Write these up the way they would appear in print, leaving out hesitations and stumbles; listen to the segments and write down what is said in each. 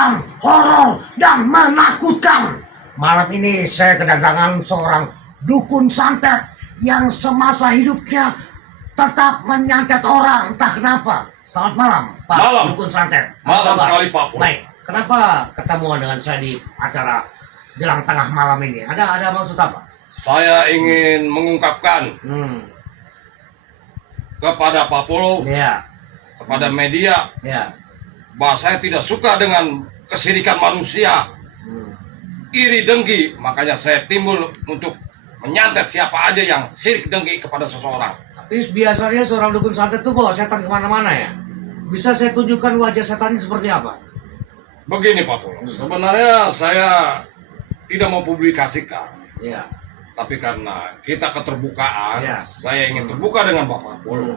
menyeramkan, horor, dan menakutkan. Malam ini saya kedatangan seorang dukun santet yang semasa hidupnya tetap menyantet orang, entah kenapa. Selamat malam, Pak Malam. Dukun santet. Malam Apa kabar? sekali, Pak Pur. Baik, kenapa ketemuan dengan saya di acara jelang tengah malam ini? Ada maksud apa? Saya ingin mengungkapkan kepada Pak Polo, Ya, kepada media, ya. bahwa saya tidak suka dengan kesirikan manusia, iri dengki. Makanya saya timbul untuk menyantet siapa aja yang sirik dengki kepada seseorang. Tapi biasanya seorang dukun santet itu bawa setan kemana-mana ya. Bisa saya tunjukkan wajah setannya seperti apa? Begini Pak Polo, sebenarnya saya tidak mau publikasikan. Iya. Tapi karena kita keterbukaan, Ya. saya ingin terbuka dengan Bapak Polo.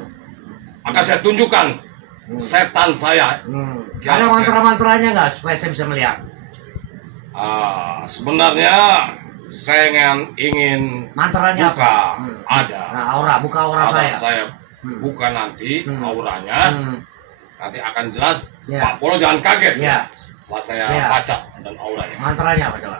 Maka saya tunjukkan setan saya. Ya, Ada mantra-mantranya nggak supaya saya bisa melihat? Sebenarnya saya ingin Mantranya buka. apa? Ada. Nah, buka aura Ada, saya. saya buka nanti auranya. Nanti akan jelas. Ya. Pak Polo jangan kaget Ya. setelah saya Ya. baca dan auranya. Mantranya apa coba?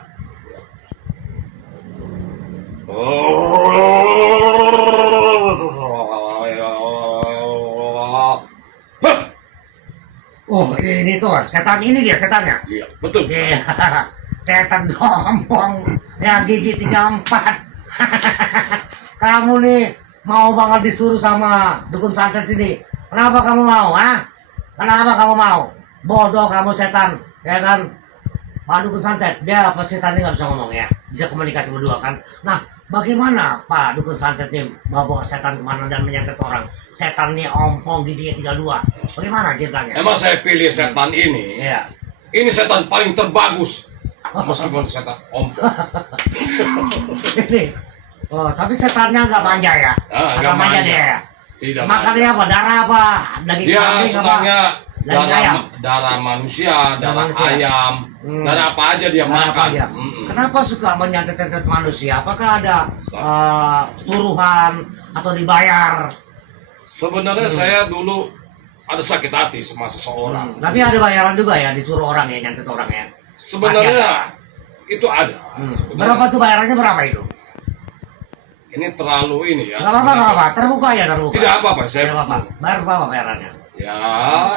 Oh, ini tuh setan ini dia setannya. Iya, betul. Iya. Setan dompong yang gigi 34. Kamu nih mau banget disuruh sama dukun santet ini. Kenapa kamu mau, ah? Kenapa kamu mau? Bodoh kamu setan, ya kan? Pak dukun santet, dia apa setan ini nggak bisa ngomong ya? Bisa komunikasi berdua kan? Nah, bagaimana Pak dukun santet nih bawa setan kemana dan menyantet orang? Setan nih ompong giginya 32. Bagaimana ceritanya? Emang saya pilih setan ini. Iya. Ini setan paling terbagus. Meskipun setan ompong. Ini. Oh, tapi setannya nggak manja ya? Nggak Agak manja manja. dia ya? Tidak. Makannya apa? Darah apa? Daging Dia kambing apa? senangnya Daging ayam? darah manusia, darah manusia. ayam, darah apa aja dia Darah apa makan. dia? Kenapa suka menyantet-nyantet manusia? Apakah ada suruhan atau dibayar? Sebenarnya saya dulu ada sakit hati sama seseorang. Tapi ada bayaran juga ya disuruh orang ya nyantet orang ya? Sebenarnya itu ada. Sebenarnya Berapa tuh bayarannya berapa itu? ini terlalu ini ya. Gak apa-apa, gak apa-apa. Terbuka ya, terbuka. Tidak apa-apa, saya. Tidak apa-apa. Bayar berapa bayarannya? Ya,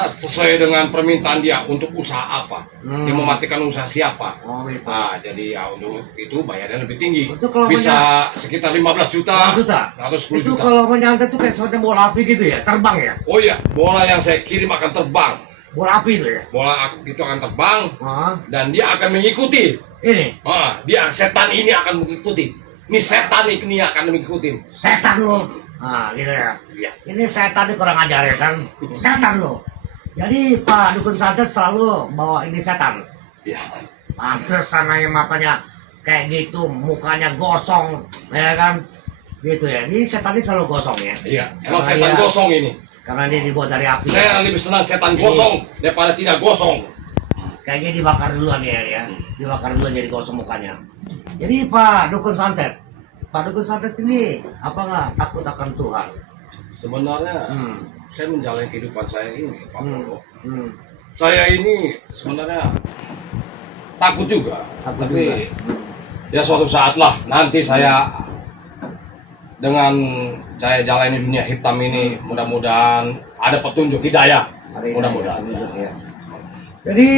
sesuai dengan permintaan dia untuk usaha apa. Dia mematikan usaha siapa. Oh gitu. Nah, jadi ya untuk itu bayarnya lebih tinggi. Itu kalau Bisa sekitar 15 juta. 5 juta? Atau 10 Itu juta. kalau menyantet tuh kayak semacam bola api gitu ya? Terbang ya? Oh iya, bola yang saya kirim akan terbang. Bola api itu ya? Bola itu akan terbang Ah, dan dia akan mengikuti. ini Dia setan ini akan mengikuti. Ini setan ini akan mengikuti. setan lo. Ah, gitu ya. Iya. Ini setan ini kurang ajar ya kan? Setan lo. Jadi Pak dukun santet selalu bawa ini setan. Iya. Pantesan aja matanya kayak gitu, mukanya gosong, ya kan? Gitu ya. Ini setan ini selalu gosong ya. Iya. Emang Karena setan dia- gosong ini. Karena dia dibuat dari api. Saya lebih senang setan gosong daripada tidak gosong. Kayaknya dibakar duluan ya. Dibakar duluan jadi gosong mukanya. Jadi Pak dukun santet, Pak dukun santet ini apa nggak takut akan Tuhan? Sebenarnya saya menjalani kehidupan saya ini, Pak Polo. Hmm. Saya ini sebenarnya takut juga. Takut Tapi juga. ya suatu saat lah nanti saya dengan saya jalani dunia hitam ini mudah-mudahan ada petunjuk hidayah. Hari ini Mudah-mudahan. ya. Jadi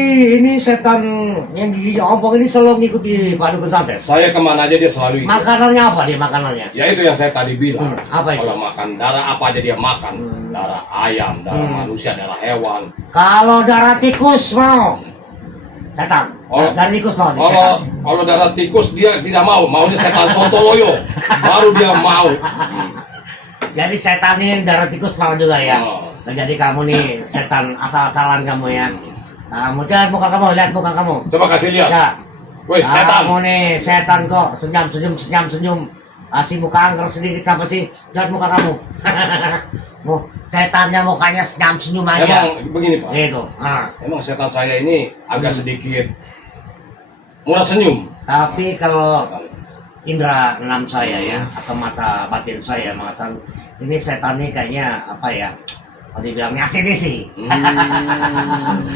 ini setan yang giginya ompong ini selalu ngikuti Pak dukun santet. Saya kemana aja dia selalu ikut. Makanannya apa dia makanannya? Ya itu yang saya tadi bilang. Apa itu? Kalau makan darah apa aja dia makan. Darah ayam, darah manusia, darah hewan. Kalau darah tikus mau setan. Oh. Darah tikus mau nih, Kalau setan. kalau darah tikus dia tidak mau, maunya setan sontoloyo. Baru dia mau. Jadi setan ini darah tikus mau juga ya. Oh. Nah, jadi kamu nih setan asal-asalan kamu ya. Kamu lihat muka kamu, lihat muka kamu. Coba kasih lihat. Ya. Woi, setan. Kamu nih setan kok senyum-senyum. Kasih muka angker sedikit apa sih? Lihat muka kamu. Setannya mukanya senyum aja. Emang begini, Pak. Gitu. Ah. Emang setan saya ini agak sedikit murah senyum. Tapi kalau indera enam saya ya, atau mata batin saya mengatakan ini setan ini kayaknya apa ya? Kalau dibilangnya ACDC.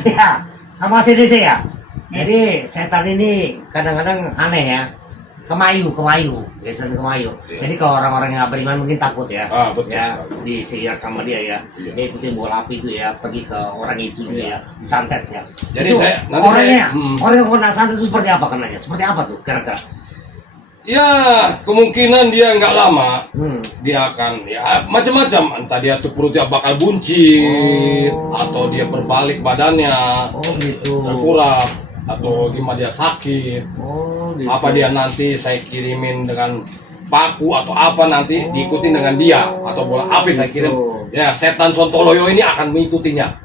Ya, sama ACDC ya. Jadi setan ini kadang-kadang aneh ya. Kemayu, biasanya kemayu. Iya. Jadi kalau orang-orang yang nggak beriman mungkin takut ya. Betul Ya, sekali. disihir sama dia ya. Iya. Dia ikutin bola api itu ya, pergi ke orang itu juga ya, disantet ya. Jadi Itu nanti orangnya, saya- orang yang kena santet itu seperti apa kenanya? Seperti apa tuh kira-kira? Ya, kemungkinan dia nggak lama dia akan ya macam-macam, entah dia tuh perutnya bakal buncit Oh. atau dia berbalik badannya Oh gitu. terkurap atau gimana dia sakit. Oh gitu. Apa dia nanti saya kirimin dengan paku atau apa nanti diikuti dengan dia atau bola api saya kirim. Ya, setan Sontoloyo ini akan mengikutinya.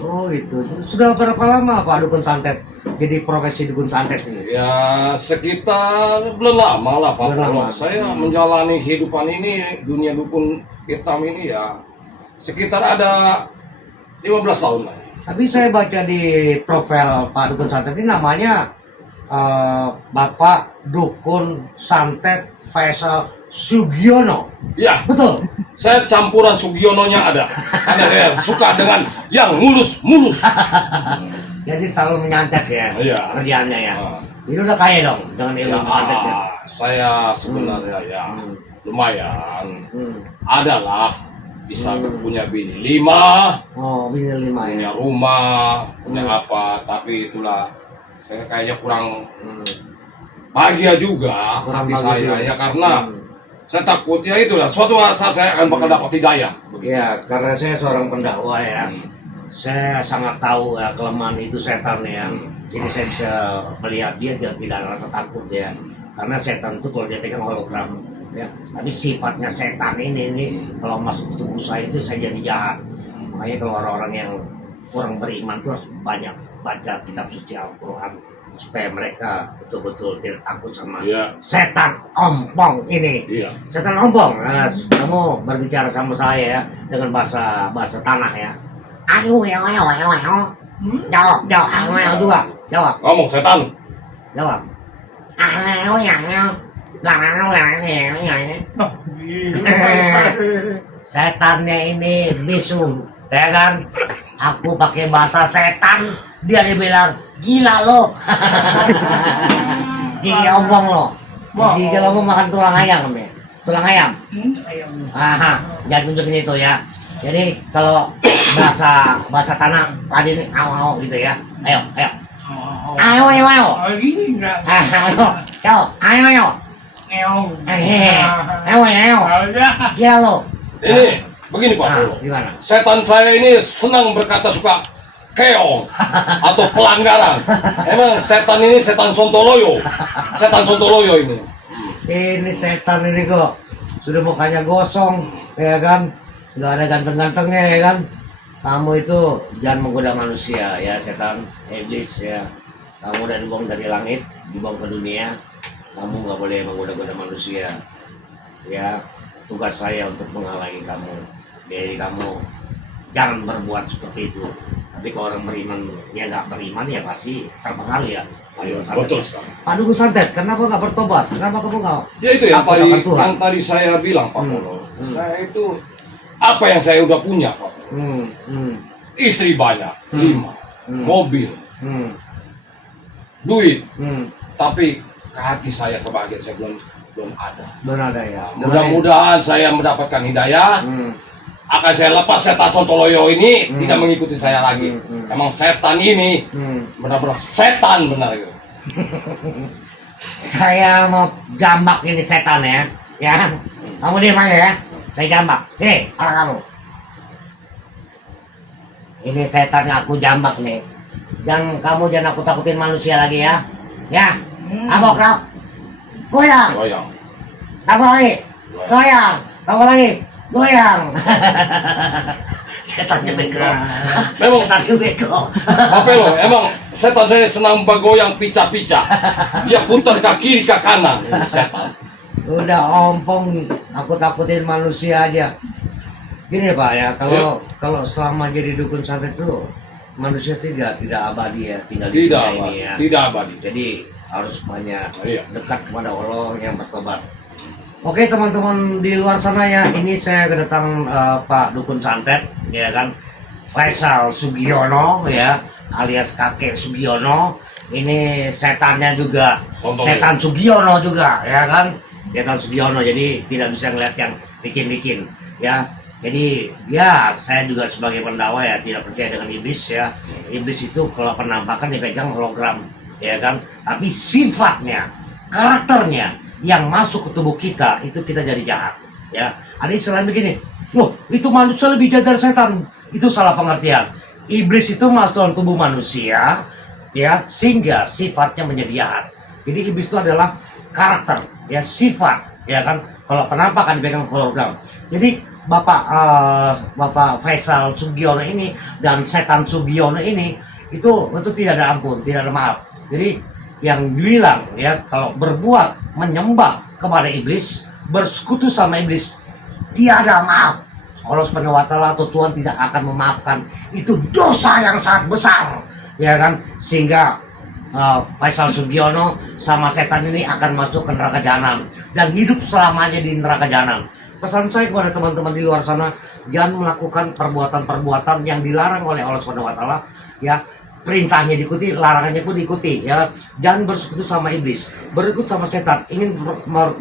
Oh gitu. Sudah berapa lama Pak dukun santet? Jadi profesi dukun santet ini? Ya, sekitar belum lama lah Pak Belum Polo. lama. Saya menjalani kehidupan ini, dunia dukun hitam ini ya sekitar ada 15 tahun lah. Tapi saya baca di profil Pak Dukun Santet ini namanya Bapak Dukun Santet Faisal Sugiono. Ya, Betul? saya campuran Sugiononya ada. Karena dia suka dengan yang mulus-mulus. Jadi selalu menyantet ya Iya. kerjaannya ya. Ah. Ini udah kaya dong dengan ilmu Ya, santetnya. saya sebenarnya ya Hmm. lumayan. Hmm. Adalah bisa punya bini 5, Oh, bini 5 punya ya. rumah, punya apa, tapi itulah saya kayaknya kurang Hmm. bahagia juga Kurang hati bagus saya juga. ya karena saya takut ya itulah suatu saat saya akan bakal dapat hidayah. Ya, karena saya seorang pendakwa ya. Saya sangat tahu ya kelemahan itu setan ya. Jadi saya bisa melihat dia tidak rasa takut ya. Karena setan itu kalau dia pegang hologram ya. Tapi sifatnya setan ini kalau masuk ke tubuh saya itu saya jadi jahat. Makanya kalau orang-orang yang kurang beriman itu harus banyak baca kitab suci Al-Quran supaya mereka betul-betul tidak takut sama Iya. setan ompong ini. Iya. Setan ompong, nah, kamu berbicara sama saya ya dengan bahasa tanah ya. Ayo, jawab, ayo juga, jawab, Ngomong setan. jawab. Setannya ini bisu, ya kan? Aku pakai bahasa setan, dia dibilang gila lo. Gigi ompong lo. Gigi lo mau makan tulang ayam, ya? Tulang ayam. Aha, jangan tunjukin itu ya. Jadi kalau bahasa tanah tadi ini aw gitu ya. Ayo. Ayo. Ayo. Ya lo. Ini begini Pak Polo. Gimana? Setan saya ini senang berkata suka keong atau pelanggaran. Emang setan ini setan Sontoloyo. Setan Sontoloyo ini. Ini setan ini kok sudah mukanya gosong, ya kan? Nggak ada ganteng-gantengnya ya kan? Kamu itu jangan menggoda manusia ya setan, iblis ya. Kamu udah dibuang dari langit, dibuang ke dunia. Kamu nggak boleh menggoda-goda manusia. Ya, tugas saya untuk menghalangi kamu. Jadi kamu jangan berbuat seperti itu. Tapi kalau orang beriman, ya nggak beriman ya pasti terpengaruh ya. Betul sekali. Pak Dukun Santet, kenapa nggak bertobat? Kenapa kamu nggak? Ya itu yang Takut tadi akan Tuhan. yang tadi saya bilang Pak Hmm. Polo. Hmm. Saya itu apa yang saya udah punya Pak Polo. Istri banyak, 5, mobil, duit, tapi ke hati saya kebahagiaan saya belum ada. Belum ada ya. Mudah-mudahan saya mendapatkan hidayah. Akan saya lepas setan Sontoloyo ini tidak mengikuti saya lagi. Emang setan ini benar-benar setan benar itu. Saya mau jambak ini setan ya. Ya. Kamu diam aja ya. Saya jambak. Sini, arah kamu. Ini setan yang aku jambak nih. Dan kamu jangan aku takutin manusia lagi ya. Ya. Abok kau. Goyang. Goyang. Tambah lagi. Goyang. Tambah lagi. Goyang. Setannya bego. Memang Setannya bego. apa lo? Emang setan saya senang bergoyang pica-pica. Dia putar ke kiri ke kanan. Setan. Udah ompong, aku takutin manusia aja. Gini Pak ya, kalau selama jadi dukun santet itu manusia tidak abadi ya, tinggal di Tidak dunia ini abadi. ya. Tidak abadi. Jadi harus banyak Iya. dekat kepada Allah yang bertobat. Oke teman-teman di luar sana ya, ini saya kedatangan Pak Dukun Santet, ya kan, Faisal Sugiono ya, alias kakek Sugiono. Ini setannya juga Sontong. setan Sugiono juga, ya kan? Setan Sugiono, jadi tidak bisa ngeliat yang bikin-bikin, ya. Jadi ya saya juga sebagai pendakwah ya tidak percaya dengan iblis ya. Iblis itu kalau penampakan dipegang hologram, ya kan? Tapi sifatnya, karakternya yang masuk ke tubuh kita itu kita jadi jahat, ya. Ada istilah begini, loh itu manusia lebih jahat dari setan. Itu salah pengertian. Iblis itu masuk dalam tubuh manusia, ya, sehingga sifatnya menjadi jahat. Jadi iblis itu adalah karakter, ya, sifat, ya kan. Kalau penampakan dipegang hologram. Jadi Bapak Faisal Sugiono ini dan setan Sugiono ini itu tidak ada ampun, tidak ada maaf. Jadi yang bilang ya kalau berbuat menyembah kepada iblis, bersekutu sama iblis, tiada maaf. Allah Subhanahu wa taala atau Tuhan tidak akan memaafkan. Itu dosa yang sangat besar, ya kan? Sehingga Faisal Sugiono sama setan ini akan masuk ke neraka jahanam dan hidup selamanya di neraka jahanam. Pesan saya kepada teman-teman di luar sana, jangan melakukan perbuatan-perbuatan yang dilarang oleh Allah Subhanahu wa taala, ya. Perintahnya diikuti, larangannya pun diikuti, ya. Jangan bersekutu sama iblis, berikut sama setan, ingin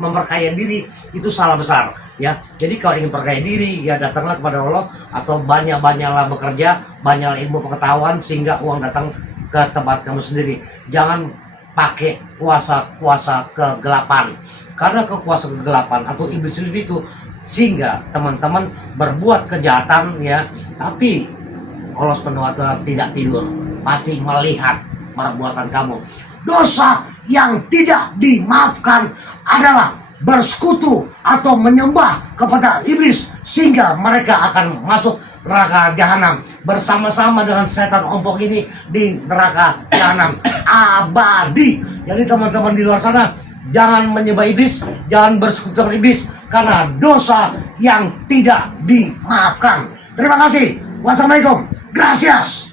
memperkaya diri, itu salah besar, ya. Jadi kalau ingin perkaya diri, ya datanglah kepada Allah atau banyak-banyaklah bekerja, banyak ilmu pengetahuan sehingga uang datang ke tempat kamu sendiri. Jangan pakai kuasa kegelapan, karena kekuasaan kegelapan atau iblis itu sehingga teman-teman berbuat kejahatan, ya, tapi Allah Subhanahu wa taala tidak tidur, pasti melihat perbuatan kamu. Dosa yang tidak dimaafkan adalah bersekutu atau menyembah kepada iblis sehingga mereka akan masuk neraka jahanam bersama-sama dengan setan ompong ini di neraka jahanam abadi. Jadi teman-teman di luar sana, jangan menyembah iblis, jangan bersekutu dengan iblis karena dosa yang tidak dimaafkan. Terima kasih. Wassalamualaikum. Gracias.